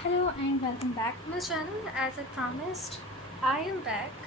Hello and welcome back to my channel. As I promised, I am back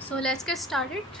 So let's get started.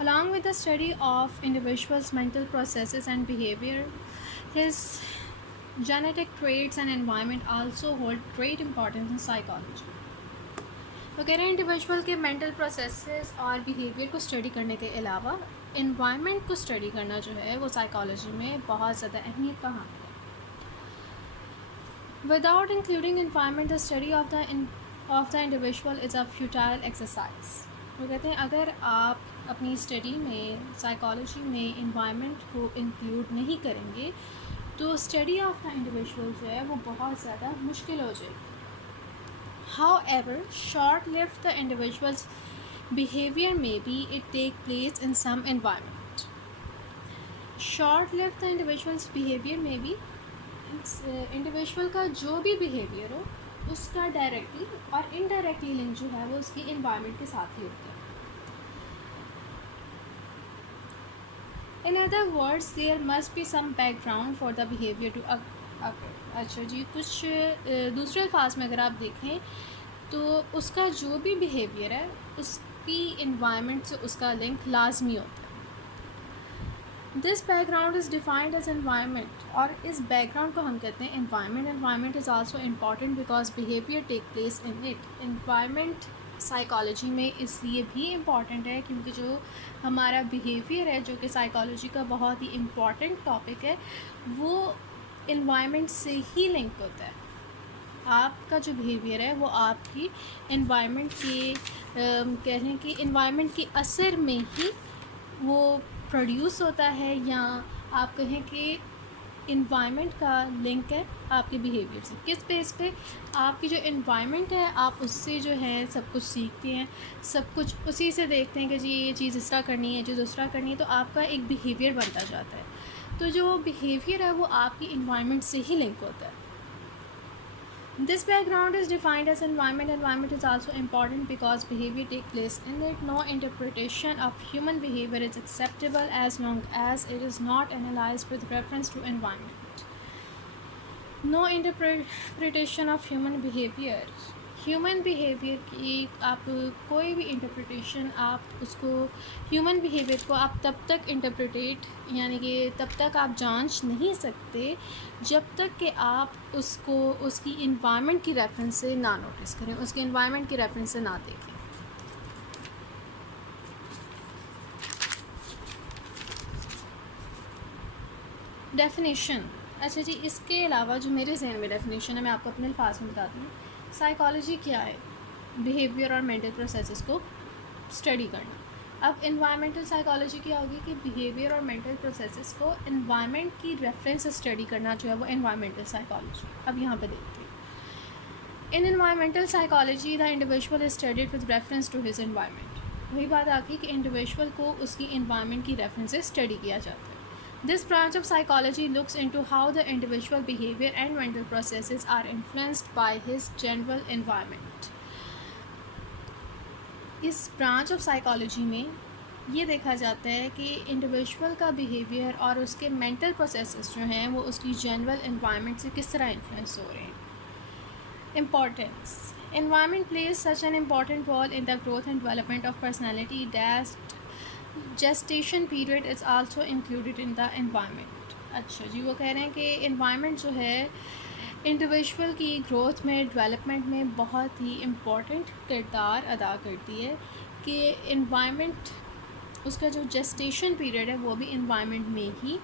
Along with the study of individuals' mental processes and behavior, his genetic traits and environment also hold great importance in psychology. تو کہہ رہے ہیں individual کے mental processes اور behaviour کو study کرنے کے علاوہ انوائرمنٹ کو اسٹڈی کرنا جو ہے وہ سائیکالوجی میں بہت زیادہ اہمیت کا حامل ہے. Without including environment the study of the individual is a futile exercise. وہ کہتے ہیں اگر آپ اپنی اسٹڈی میں سائیکالوجی میں انوائرمنٹ کو انکلوڈ نہیں کریں گے تو اسٹڈی آف دا انڈیویژول جو ہے وہ بہت زیادہ مشکل ہو جائے گی. However, short-lived the individual's behavior may be it take place in some environment. Short-lived the individual's behavior may be individual کا جو بھی behavior ہو اس کا ڈائریکٹلی اور انڈائریکٹلی لنک جو ہے وہ اس کی انوائرمنٹ کے ساتھ ہی ہوتا ہے. In other words, there must be some background for the behavior to occur. اچھا جی, کچھ دوسرے الفاظ میں اگر آپ دیکھیں تو اس کا جو بھی بیہیویئر ہے اس کی انوائرمنٹ سے اس کا لنک لازمی ہوتا ہے. دس back ground is defined as environment, اور اس بیک گراؤنڈ کو ہم کہتے ہیں environment. Environment is also important because behaviour take place in it. Environment psychology میں اس لیے بھی امپورٹنٹ ہے کیونکہ جو ہمارا بیہیویئر ہے جو کہ سائیکالوجی کا بہت ہی امپورٹنٹ ٹاپک ہے وہ انوائرمنٹ سے ہی لنک ہوتا ہے. آپ کا جو بیہیویئر ہے وہ آپ کی انوائرمنٹ کے کہہ لیں کہ انوائرمنٹ کے اثر میں ہی وہ پروڈیوس ہوتا ہے, یا آپ کہیں کہ انوائرمنٹ کا لنک ہے آپ کے بیہیویئر سے. کس بیس پہ؟ آپ کی جو انوائرمنٹ ہے آپ اس سے جو ہے سب کچھ سیکھتے ہیں, سب کچھ اسی سے دیکھتے ہیں کہ جی یہ چیز اس طرح کرنی ہے, یہ چیز اس طرح کرنی ہے, تو آپ کا ایک بیہیویئر بنتا جاتا ہے. تو جو بیہیویئر ہے وہ آپ کی انوائرمنٹ سے ہی لنک ہوتا ہے. This background is defined as environment. Environment is also important because behavior takes place in it. No interpretation of human behavior is acceptable as long as it is not analyzed with reference to environment. No interpretation of human behavior. Human behaviour کی آپ کوئی بھی interpretation آپ اس کو human behaviour کو آپ تب تک انٹرپریٹیٹ یعنی کہ تب تک آپ جانچ نہیں سکتے جب تک کہ آپ اس کو اس کی انوائرمنٹ کی ریفرنس سے نہ نوٹس کریں, اس کی انوائرمنٹ کی ریفرنس سے نہ دیکھیں. ڈیفینیشن. اچھا جی, اس کے علاوہ جو میرے ذہن میں ڈیفینیشن ہے میں آپ کو اپنے الفاظ میں بتاتی ہوں. سائیکالوجی کیا ہے؟ بیہیویئر اور مینٹل پروسیسز کو اسٹڈی کرنا. اب انوائرمنٹل سائیکالوجی کیا ہوگی کہ بیہیویئر اور مینٹل پروسیسز کو انوائرمنٹ کی ریفرنس سے اسٹڈی کرنا جو ہے وہ انوائرمنٹل سائیکالوجی. اب یہاں پہ دیکھتے ہیں. In environmental psychology the individual is studied with reference to his environment. وہی بات آ گئی کہ انڈیویژول کو اس کی انوائرمنٹ کی ریفرنس سے اسٹڈی کیا جاتا ہے. This branch of psychology looks into how the individual behavior and mental processes are influenced by his general environment. اس برانچ آف سائیکالوجی میں یہ دیکھا جاتا ہے کہ انڈیویژول کا بیہیویئر اور اس کے مینٹل پروسیسز جو ہیں وہ اس کی جنرل انوائرمنٹ سے کس طرح انفلوئنس ہو رہے ہیں. Importance. Environment plays such an important role in the growth and development of personality that gestation period is also included in the environment. اچھا جی, وہ کہہ رہے ہیں کہ انوائرمنٹ جو ہے انڈیویژول کی گروتھ میں ڈیولپمنٹ میں بہت ہی امپورٹنٹ کردار ادا کرتی ہے کہ انوائرمنٹ اس کا جو جسٹیشن پیریڈ ہے وہ بھی انوائرمنٹ میں ہی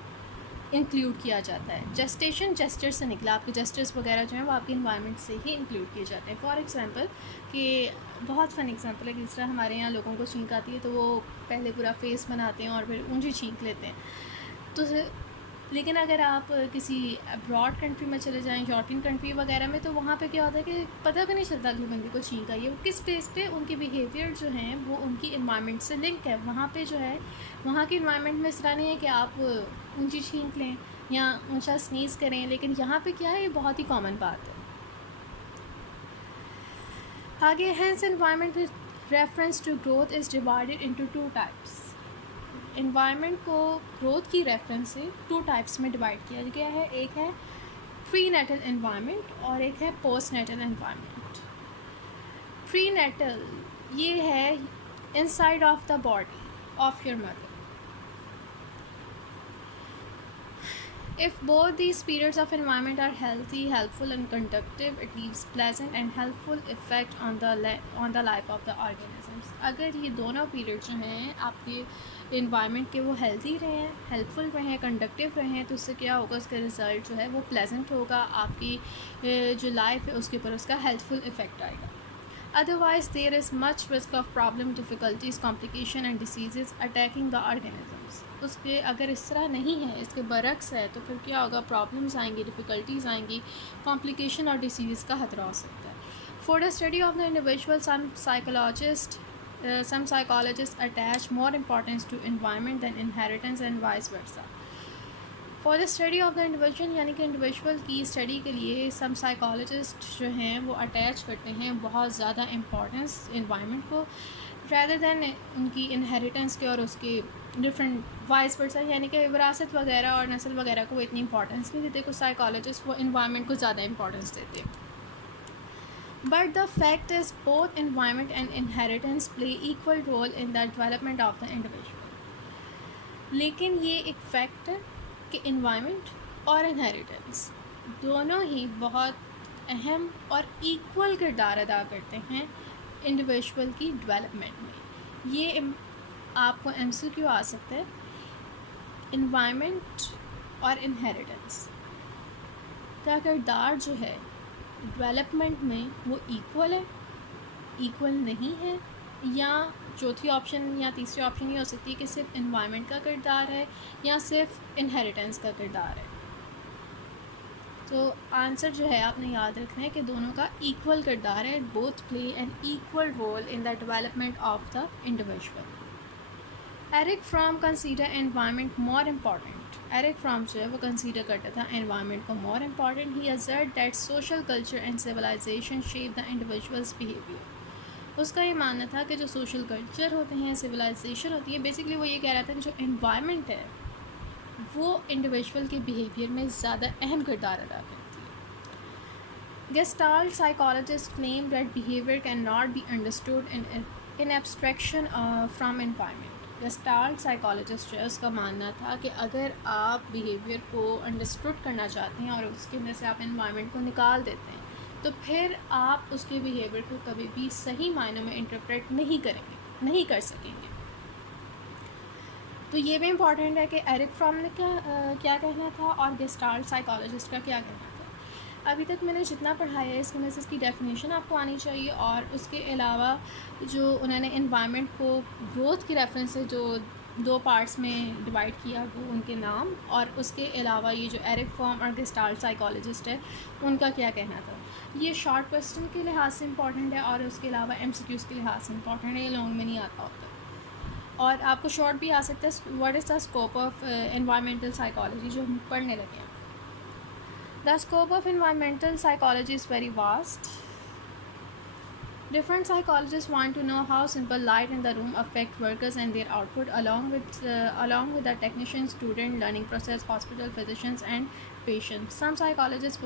انکلوڈ کیا جاتا ہے. جسٹیشن جسٹر سے نکلا, آپ کے جسٹرس وغیرہ جو ہیں وہ آپ کی انوائرمنٹ سے ہی انکلوڈ کیے جاتے ہیں. فار ایگزامپل کہ بہت فن ایگزامپل ہے کہ جس طرح ہمارے یہاں لوگوں کو چھینک آتی ہے تو وہ پہلے پورا فیس بناتے ہیں اور پھر اونچی چھینک لیتے ہیں. تو لیکن اگر آپ کسی ابراڈ کنٹری میں چلے جائیں, یورپین کنٹری وغیرہ میں, تو وہاں پہ کیا ہوتا ہے کہ پتہ بھی نہیں چلتا کہ بندے کو چھینک آئی ہے. وہ کس بیس پہ؟ ان کے بیہیویئر جو ہیں وہ ان کی انوائرمنٹ سے لنک ہے. وہاں پہ جو ہے وہاں کی انوائرمنٹ میں اس طرح نہیں ہے کہ آپ اونچی چھینک لیں یا اونچا سنیز کریں, لیکن یہاں پہ کیا ہے, یہ بہت ہی کامن بات ہے. آگے hence environment with reference to growth is divided into two types. Environment کو گروتھ کی ریفرنس سے 2 ٹائپس میں ڈیوائڈ کیا گیا ہے. ایک ہے پری نیٹل انوائرمنٹ اور ایک ہے post natal environment. Pre natal یہ ہے inside of the body of your mother. If both these periods of environment are healthy, helpful and conductive, it leaves pleasant and helpful effect on the life of the organisms. اگر یہ دونوں period جو ہیں آپ کے environment کے وہ healthy رہے ہیں, ہیلپفل رہے ہیں, کنڈکٹیو رہے ہیں, تو اس سے کیا ہوگا, اس کا رزلٹ جو ہے وہ پلیزنٹ ہوگا. آپ کی جو لائف ہے اس کے اوپر اس کا ہیلپفل افیکٹ آئے گا. Otherwise, there is much risk of problem, difficulties, complication and diseases attacking the organisms. اس کے اگر اس طرح نہیں ہے, اس کے برعکس ہے, تو پھر کیا ہوگا, پرابلمس آئیں گی, ڈیفیکلٹیز آئیں گی, کمپلیکیشن اور ڈیسیز کا خطرہ ہو سکتا ہے. For the study of the individual, some psychologists attach more importance to environment than inheritance and vice versa. For the study of the individual, یعنی کہ انڈیویژول کی اسٹڈی کے لیے سم سائیکالوجسٹ جو ہیں وہ اٹیچ کرتے ہیں بہت زیادہ امپورٹنس انوائرمنٹ کو, ریدر دین ان کی انہیریٹنس کے اور اس کے ڈفرینٹ وائس ورسا, یعنی کہ وراثت وغیرہ اور نسل وغیرہ کو وہ اتنی امپورٹنس نہیں دیتے. کچھ سائیکالوجسٹ وہ انوائرمنٹ کو زیادہ امپورٹنس دیتے. But the fact is both environment and inheritance play equal role in the development of the individual. لیکن یہ ایک فیکٹ ہے کہ انوائرمنٹ اور انہیریٹنس دونوں ہی بہت اہم اور ایکول کردار ادا کرتے ہیں انڈیویژول کی ڈیولپمنٹ میں. یہ آپ کو ایم سی کیو آ سکتا ہے, انوائرمنٹ اور انہیریٹنس کا کردار جو ہے ڈیولپمنٹ میں وہ ایکول ہے, ایکول نہیں ہے, یا چوتھی آپشن یا تیسری آپشن یہ ہو سکتی ہے کہ صرف انوائرمنٹ کا کردار ہے یا صرف انہیریٹنس کا کردار ہے. تو آنسر جو ہے آپ نے یاد رکھنا ہے کہ دونوں کا ایکول کردار ہے. Both play an equal role in the development of the individual. Erich Fromm consider environment more important. Erich Fromm جو ہے وہ کنسیڈر کرتا تھا انوائرمنٹ کو more important. He asserted that social culture and civilization shape the individual's behavior. اس کا یہ ماننا تھا کہ جو سوشل کلچر ہوتے ہیں, سویلائزیشن ہوتی ہے, بیسکلی وہ یہ کہہ رہا تھا کہ جو انوائرمنٹ ہے وہ انڈیویژول کے بیہیویئر میں زیادہ اہم کردار ادا کرتی ہے. Gestalt psychologist claim that behaviour can not be understood in abstraction from environment. Gestalt psychologist جو ہے اس کا ماننا تھا کہ اگر آپ بیہیویئر کو انڈرسٹوڈ کرنا چاہتے ہیں اور اس کے اندر سے آپ انوائرمنٹ کو نکال دیتے ہیں, تو پھر آپ اس کے بیہیویئر کو کبھی بھی صحیح معنوں میں انٹرپریٹ نہیں کریں گے, نہیں کر سکیں گے. تو یہ بھی امپورٹنٹ ہے کہ ایرک فرام نے کیا کہنا تھا اور گیسٹالٹ سائیکالوجسٹ کا کیا کہنا تھا. ابھی تک میں نے جتنا پڑھایا ہے اس کے اندر سے اس کی ڈیفینیشن آپ کو آنی چاہیے, اور اس کے علاوہ جو انہوں نے انوائرمنٹ کو گروتھ کی ریفرنس سے جو 2 پارٹس میں ڈیوائڈ کیا وہ ان کے نام, اور اس کے علاوہ یہ جو ایرک فرام اور گیسٹالٹ سائیکالوجسٹ ہے ان کا کیا کہنا تھا. یہ شارٹ کویسچن کے لحاظ سے امپورٹنٹ ہے اور اس کے علاوہ ایم سی کیوز کے لحاظ سے امپورٹنٹ ہے. یہ لانگ میں نہیں آتا ہوتا, اور آپ کو شارٹ بھی آ سکتا ہے. What is the scope of environmental psychology, جو ہم پڑھنے لگے ہیں. The scope of environmental psychology is very vast. Different psychologists want to know how simple light in the room affect workers and their output, along with the technician, student, learning process, hospital, physicians, and patients. Some psychologists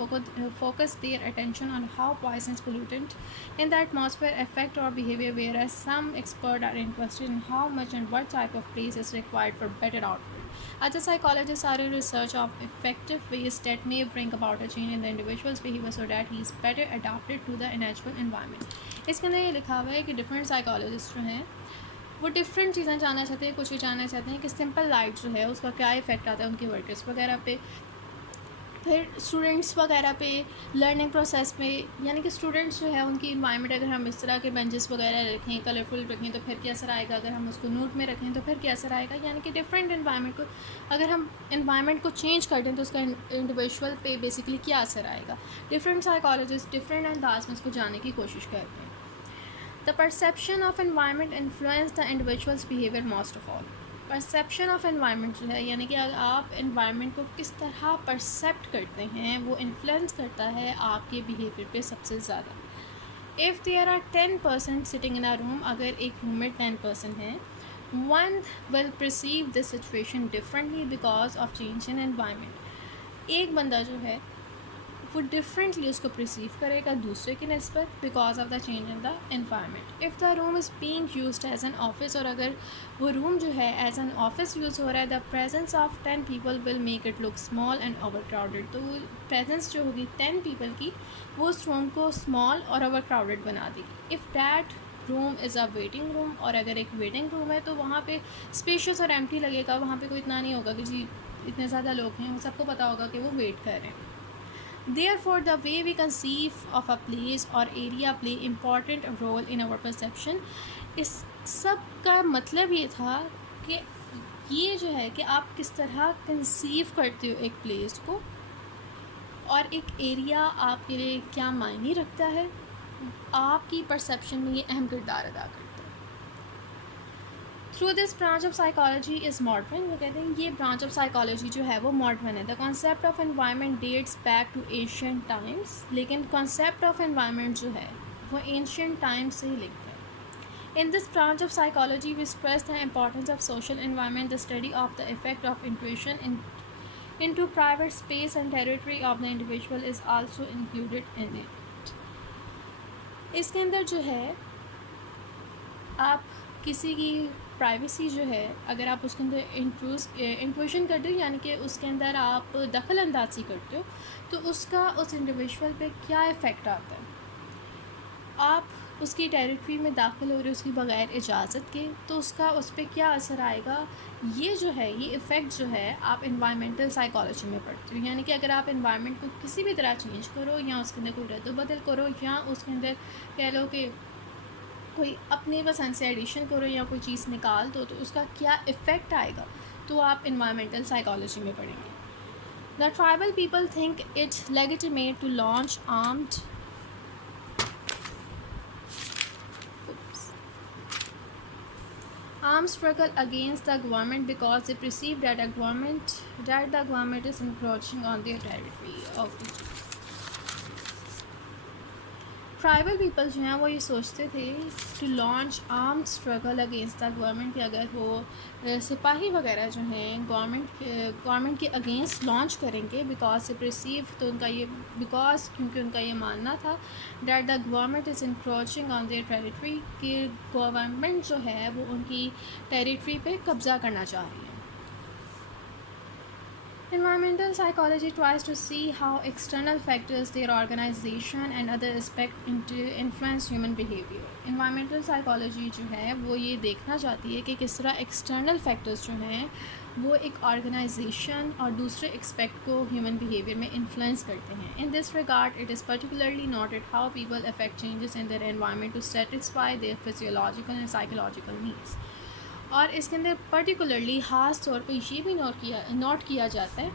focus their attention on how poisons, pollutant in the atmosphere affect our behavior, whereas some experts are interested in how much and what type of place is required for better output. Other psychologists are in research of effective ways that may bring about a change in the individual's behavior so that he is better adapted to the natural environment. اس کے اندر یہ لکھا ہوا ہے کہ different psychologist جو ہیں وہ different چیزیں جاننا چاہتے ہیں. کچھ یہ جاننا چاہتے ہیں کہ سمپل لائٹ جو ہے اس کا کیا افیکٹ آتا ہے ان کے ورکرس وغیرہ پہ, پھر اسٹوڈنٹس وغیرہ پہ, لرننگ پروسیس پہ. یعنی کہ اسٹوڈنٹس جو ہے ان کی انوائرمنٹ اگر ہم اس طرح کے بینچز وغیرہ رکھیں, کلرفل رکھیں, تو پھر کیا اثر آئے گا. اگر ہم اس کو نوٹ میں رکھیں تو پھر کیا اثر آئے گا. یعنی کہ ڈفرینٹ انوائرمنٹ کو اگر ہم انوائرمنٹ کو چینج کر دیں تو اس کا انڈیویژول پہ بیسکلی کیا اثر آئے گا. ڈفرینٹ سائیکالوجسٹ ڈفرینٹ انداز میں اس کو جاننے کی کوشش کرتے ہیں. The perception of environment influence the individual's behavior most of all. Perception of environment جو ہے, یعنی کہ آپ انوائرمنٹ کو کس طرح پرسیپٹ کرتے ہیں وہ انفلوئنس کرتا ہے آپ کے بیہیویئر پہ سب سے زیادہ. If there are 10% sitting in a room, اگر ایک روم میں 10% ہیں, one will perceive this situation differently because of change in environment. ایک بندہ جو ہے وہ ڈفرینٹلی اس کو پرسیو کرے گا دوسرے کی نسبت because of the change in the environment. If the room is being used as an office, اور اگر وہ روم جو ہے ایز این آفس یوز ہو رہا ہے, the presence of 10 people will make it look small and overcrowded. تو وہ پریزنس جو ہوگی 10 پیپل کی وہ اس روم کو اسمال اور اوور کراؤڈیڈ بنا دے گی. If that room is a waiting room, اور اگر ایک ویٹنگ روم ہے تو وہاں پہ اسپیشیس اور ایمٹی لگے گا, وہاں پہ کوئی اتنا نہیں ہوگا کہ جی اتنے زیادہ لوگ ہیں, وہ سب کو پتہ ہوگا کہ وہ ویٹ کر رہے ہیں. Therefore, the way we conceive of a place or area play important role in our perception. اس سب کا مطلب یہ تھا کہ یہ جو ہے کہ آپ کس طرح کنسیو کرتے ہو ایک پلیس کو, اور ایک ایریا آپ کے لیے کیا معنی رکھتا ہے, آپ کی پرسیپشن میں یہ اہم کردار ادا کرتا ہے. Through this branch of psychology is modern, وہ کہتے ہیں یہ برانچ آف سائیکالوجی جو ہے وہ ماڈرن ہے. The concept of environment dates back to ancient times, لیکن کانسیپٹ آف انوائرمنٹ جو ہے وہ اینشینٹ ٹائم سے ہی لنکڈ ہے. In this branch of psychology, we stress the importance of social environment. The study of the effect of intuition into private space and territory of the individual is also included in it. اس کے اندر جو ہے آپ کسی کی privacy جو ہے اگر آپ اس کے اندر انٹویشن کرتے ہو, یعنی کہ اس کے اندر آپ دخل اندازی کرتے ہو, تو اس کا اس انڈیویژول پہ کیا افیکٹ آتا ہے. آپ اس کی ٹیریٹری میں داخل ہو رہے اس کی بغیر اجازت کے, تو اس کا اس پہ کیا اثر آئے گا. یہ جو ہے یہ ایفیکٹ جو ہے آپ انوائرمنٹل سائیکالوجی میں پڑھتے ہو. یعنی کہ اگر آپ انوائرمنٹ کو کسی بھی طرح چینج کرو, یا اس کے اندر کوئی رد و بدل کرو, یا اس کے اندر کہہ لو کہ کوئی اپنے پسند سے ایڈیشن کرو یا کوئی چیز نکال دو, تو اس کا کیا افیکٹ آئے گا, تو آپ انوائرمنٹل سائیکالوجی میں پڑھیں گے. The tribal people think it's legitimate to launch armed struggle against the government because they perceive that the government is encroaching on their territory of the tribal people جو ہیں وہ یہ سوچتے تھے to launch armed struggle against the government, کہ اگر وہ سپاہی وغیرہ جو ہیں گورنمنٹ کے اگینسٹ لانچ کریں گے, بیکاز سے پرسیو, تو ان کا یہ بیکاز کیونکہ ان کا یہ ماننا تھا that the government is encroaching on their territory, کہ گورنمنٹ جو ہے وہ ان کی ٹیریٹری پہ قبضہ کرنا چاہ رہی ہے. Environmental psychology tries to see how external factors, their organization and other aspects influence human behavior. Environmental psychology جو ہے وہ یہ دیکھنا چاہتی ہے کہ کس طرح external factors جو ہیں وہ ایک آرگنائزیشن اور دوسرے ایکسپیکٹ کو ہیومن بیہیویئر میں انفلوئنس کرتے ہیں. In this regard, it is particularly noted how people affect changes in their environment to satisfy their physiological and psychological needs. اور اس کے اندر پرٹیکولرلی خاص طور پہ یہ بھی نوٹ کیا جاتا ہے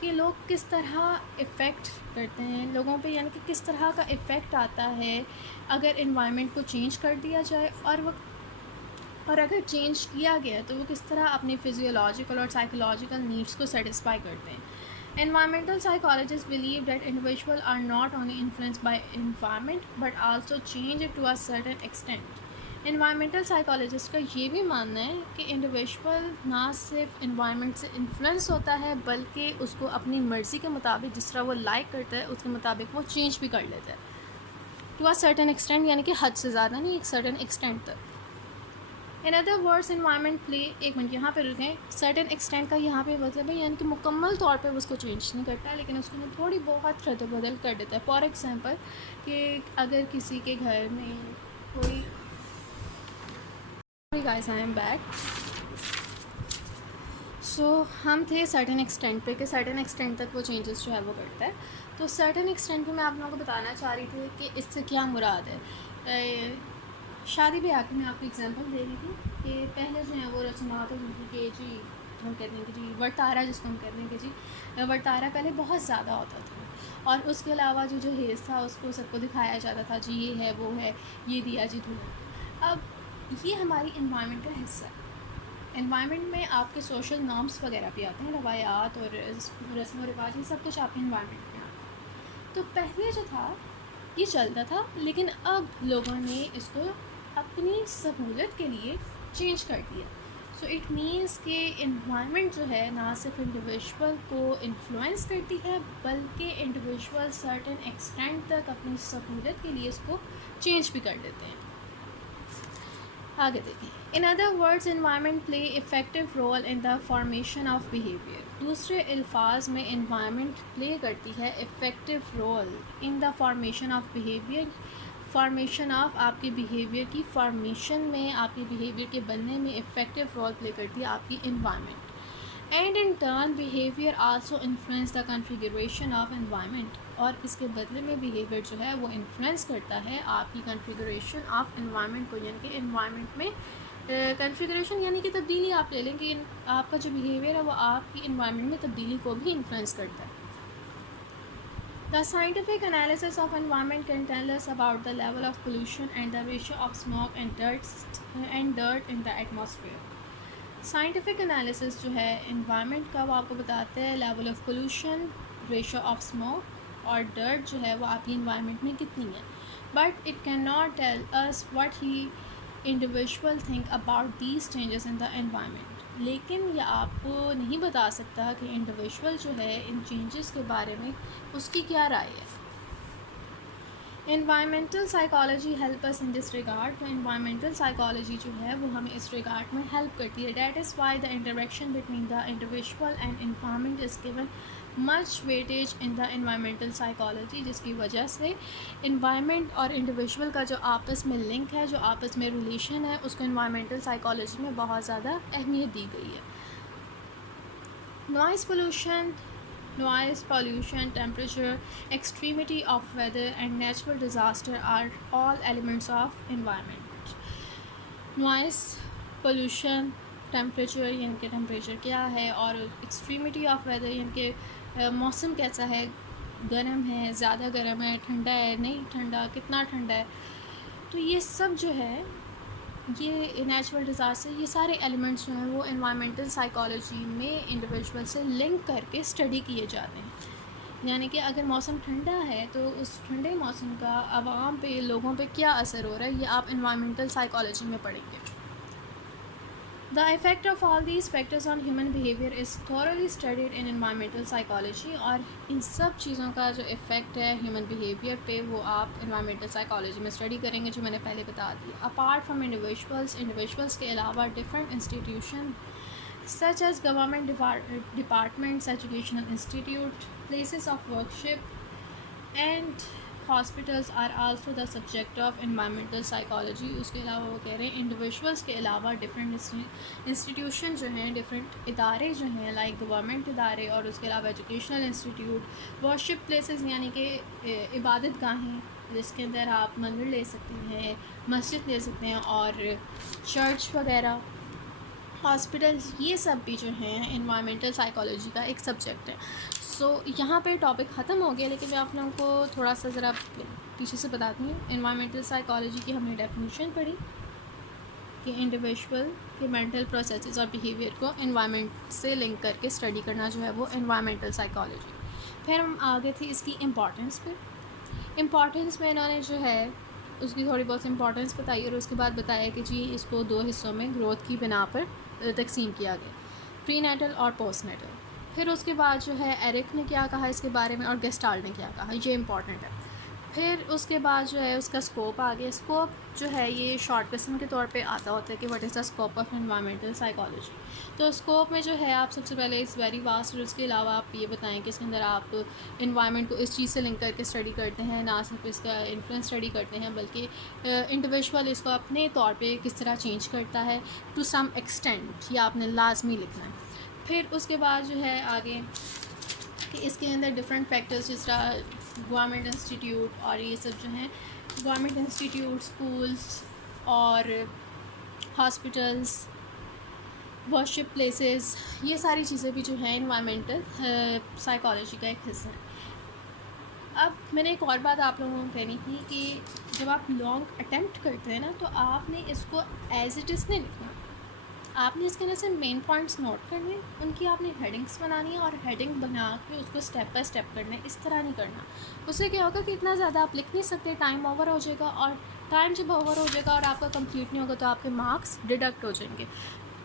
کہ لوگ کس طرح افیکٹ کرتے ہیں لوگوں پہ, یعنی کہ کس طرح کا افیکٹ آتا ہے اگر انوائرمنٹ کو چینج کر دیا جائے, اور اگر چینج کیا گیا تو وہ کس طرح اپنی فزیولوجیکل اور سائیکولوجیکل نیڈس کو سیٹسفائی کرتے ہیں. Environmental psychologists believe that individuals are not only influenced by environment but also change it to a certain extent. Environmental psychologist کا یہ بھی ماننا ہے کہ انڈیویژول نہ صرف انوائرمنٹ سے انفلوئنس ہوتا ہے بلکہ اس کو اپنی مرضی کے مطابق جس طرح وہ لائک کرتا ہے اس کے مطابق وہ چینج بھی کر لیتا ہے ٹو اے سرٹن ایکسٹینٹ, یعنی کہ حد سے زیادہ نہیں, ایک سرٹن ایکسٹینٹ تک. ان ادر ورڈس انوائرمنٹ پلے, ایک منٹ یہاں پہ رکیں, سرٹن ایکسٹینٹ کا یہاں پہ مطلب ہے یعنی کہ مکمل طور پہ اس کو چینج نہیں کرتا ہے, لیکن اس کو تھوڑی بہت رد و بدل کر دیتا ہے. فار ایگزامپل کہ اگر کسی کے گھر میں کوئی guys I am back. سو ہم تھے سرٹن ایکسٹینٹ پہ کہ سرٹن ایکسٹینٹ تک وہ چینجز جو ہے وہ کرتا ہے. تو سرٹن ایکسٹینٹ پہ میں آپ لوگوں کو بتانا چاہ رہی تھی کہ اس سے کیا مراد ہے. شادی بیاہ کی میں آپ کو ایگزامپل دے رہی تھی کہ پہلے جو ہیں وہ رسومات ہوتی تھی کہ جی ہم کہتے ہیں کہ جی ورتارا, جس کو ہم کہتے ہیں کہ جی ورتارا پہلے بہت زیادہ ہوتا تھا, اور اس کے علاوہ جو حیض تھا اس کو سب کو دکھایا جاتا تھا, جی یہ ہے وہ ہے, یہ دیا جی دھونا. اب یہ ہماری انوائرمنٹ کا حصہ ہے. انوائرمنٹ میں آپ کے سوشل نارمس وغیرہ بھی آتے ہیں, روایات اور رسم و رواج, یہ سب کچھ آپ کے انوائرمنٹ میں آتا ہے. تو پہلے جو تھا یہ چلتا تھا، لیکن اب لوگوں نے اس کو اپنی سہولت کے لیے چینج کر دیا. سو اٹ مینس کہ انوائرمنٹ جو ہے نہ صرف انڈیویژول کو انفلوئنس کرتی ہے، بلکہ انڈیویژول سرٹن ایکسٹینٹ تک اپنی سہولت کے لیے اس کو چینج بھی کر دیتے ہیں. آگے دیکھیں. In other words environment play effective role in the formation of behaviour. دوسرے الفاظ میں انوائرمنٹ پلے کرتی ہے effective role in the formation of behaviour. Formation of آپ کے بیہیویئر کی فارمیشن میں، آپ کے بیہیویئر کے بننے میں افیکٹو رول پلے کرتی ہے آپ کی environment. And in turn behaviour also influence the configuration of environment. اور اس کے بدلے میں بیہیویئر جو ہے وہ انفلوئنس کرتا ہے آپ کی کنفیگریشن آف انوائرمنٹ کو. یعنی کہ انوائرمنٹ میں کنفیگریشن یعنی کہ تبدیلی آپ لے لیں کہ آپ کا جو بیہیویئر ہے وہ آپ کی انوائرمنٹ میں تبدیلی کو بھی انفلوئنس کرتا ہے. The scientific analysis of environment can tell us about the level of pollution and the ratio of smoke and dirt in the atmosphere. Scientific analysis جو ہے انوائرمنٹ کا وہ آپ کو بتاتا ہے level of pollution, ratio of smoke اور dirt جو ہے وہ آپ کی انوائرمنٹ میں کتنی ہے. But it can not tell us what the individual think about these changes in the environment. لیکن یہ آپ کو نہیں بتا سکتا کہ انڈیویژول جو ہے ان چینجز کے بارے میں اس کی کیا رائے ہے. Environmental psychology help us in this regard. تو انوائرمنٹل سائیکالوجی جو ہے وہ ہمیں اس ریگارڈ میں ہیلپ کرتی ہے. That is why the interaction between the individual and environment is given much weightage in the environmental psychology. جس کی وجہ سے انوائرمنٹ اور انڈیویژول کا جو آپس میں لنک ہے، جو آپس میں ریلیشن ہے، اس کو انوائرمنٹل سائیکالوجی میں بہت زیادہ اہمیت دی گئی ہے. Noise pollution, temperature, extremity of weather and natural disaster are all elements of environment. Noise pollution, temperature یعنی کہ ٹیمپریچر کیا ہے، اور ایکسٹریمٹی آف ویدر یعنی کہ موسم کیسا ہے، گرم ہے، زیادہ گرم ہے، ٹھنڈا ہے، نہیں ٹھنڈا، کتنا ٹھنڈا ہے. تو یہ سب جو ہے، یہ نیچرل ڈیزاسٹر، یہ سارے ایلیمنٹس جو ہیں وہ انوائرمنٹل سائیکالوجی میں انڈیویژول سے لنک کر کے اسٹڈی کیے جاتے ہیں. یعنی کہ اگر موسم ٹھنڈا ہے تو اس ٹھنڈے موسم کا عوام پہ، لوگوں پہ کیا اثر ہو رہا ہے، یہ آپ انوائرمنٹل سائیکالوجی میں پڑھیں گے. The effect of all these factors on human behavior is thoroughly studied in environmental psychology. اور ان سب چیزوں کا جو افیکٹ ہے ہیومن بیہیویئر پہ وہ آپ انوائرمنٹل سائیکالوجی میں اسٹڈی کریں گے، جو میں نے پہلے بتا دی. اپارٹ فرام انڈیویژولس کے علاوہ different institution such as government departments, educational institute, places of worship and hospitals are also the subject of environmental psychology. اس کے علاوہ وہ کہہ رہے ہیں انڈیویژولس کے علاوہ ڈفرینٹ انسٹیٹیوشن جو ہیں، ڈفرینٹ ادارے جو ہیں، لائک گورنمنٹ ادارے، اور اس کے علاوہ ایجوکیشنل انسٹیٹیوٹ، ورشپ پلیسز یعنی کہ عبادت گاہیں جس کے اندر آپ مندر لے سکتے ہیں، مسجد لے سکتے ہیں، اور چرچ وغیرہ، ہاسپٹلز، یہ سب بھی جو ہیں انوائرمنٹل سائیکالوجی کا ایک سبجیکٹ ہے. سو یہاں پہ ٹاپک ختم ہو گیا، لیکن میں آپ لوگوں کو تھوڑا سا ذرا پیچھے سے بتاتی ہوں. انوائرمنٹل سائیکالوجی کی ہم نے ڈیفینیشن پڑھی کہ انڈیویژول کے مینٹل پروسیسز اور بیہیویئر کو انوائرمنٹ سے لنک کر کے اسٹڈی کرنا جو ہے وہ انوائرمنٹل سائیکالوجی. پھر ہم آگے تھے اس کی امپورٹنس پہ. امپورٹنس میں انہوں نے جو ہے اس کی تھوڑی بہت امپورٹنس بتائی، اور اس کے بعد بتایا کہ جی اس کو 2 حصوں میں گروتھ کی بنا پر تقسیم کیا گیا، پری نیٹل اور پوسٹ نیٹل. پھر اس کے بعد جو ہے ایرک نے کیا کہا اس کے بارے میں، اور گیسٹالٹ نے کیا کہا، یہ امپورٹنٹ ہے. پھر اس کے بعد جو ہے اس کا اسکوپ آ گیا. اسکوپ جو ہے یہ شارٹ قسم کے طور پہ آتا ہوتا ہے کہ what is the scope of environmental psychology. تو اسکوپ میں جو ہے آپ سب سے پہلے اس ویری واسٹ، اور اس کے علاوہ آپ یہ بتائیں کہ اس کے اندر آپ انوائرمنٹ کو اس چیز سے لنک کر کے اسٹڈی کرتے ہیں، نہ صرف اس کا انفلوئنس اسٹڈی کرتے ہیں بلکہ انڈیویژول اس کو اپنے طور پہ کس طرح چینج کرتا ہے ٹو سم ایکسٹینٹ. یہ آپ نے لازمی لکھنا ہے. پھر اس کے بعد جو ہے آگے کہ اس کے اندر ڈفرینٹ فیکٹرز جس طرح گورنمنٹ انسٹیٹیوٹ اور یہ سب جو ہیں، گورنمنٹ انسٹیٹیوٹ، اسکولس اور ہاسپٹلس، ورشپ پلیسز، یہ ساری چیزیں بھی جو ہیں انوائرمنٹل سائیکالوجی کا ایک حصہ ہے. اب میں نے ایک اور بات آپ لوگوں کو کہنی تھی کہ جب آپ لانگ اٹیمپٹ کرتے ہیں نا تو آپ نے اس کو ایز اٹ از نہیں لکھنا. آپ نے اس کے اندر سے مین پوائنٹس نوٹ کرنے ہیں، ان کی آپ نے ہیڈنگس بنانی ہے اور ہیڈنگ بنا کے اس کو اسٹیپ بائی اسٹیپ کرنا ہے، اس طرح نہیں کرنا. اس سے کیا ہوگا کہ اتنا زیادہ آپ لکھ نہیں سکتے، ٹائم اوور ہو جائے گا، اور ٹائم جب اوور ہو جائے گا اور آپ کا کمپلیٹ نہیں ہوگا تو آپ کے مارکس ڈیڈکٹ ہو جائیں گے.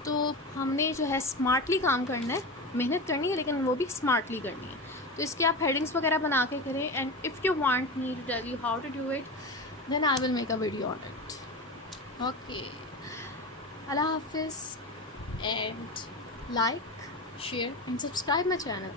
تو ہم نے جو ہے اسمارٹلی کام کرنا ہے، محنت کرنی ہے لیکن وہ بھی اسمارٹلی کرنی ہے. تو اس کے آپ ہیڈنگس وغیرہ بنا کے کریں. And if you want me to tell you how to do it then I will make a video on it. Okay, اللہ حافظ. And like, share and subscribe my channel.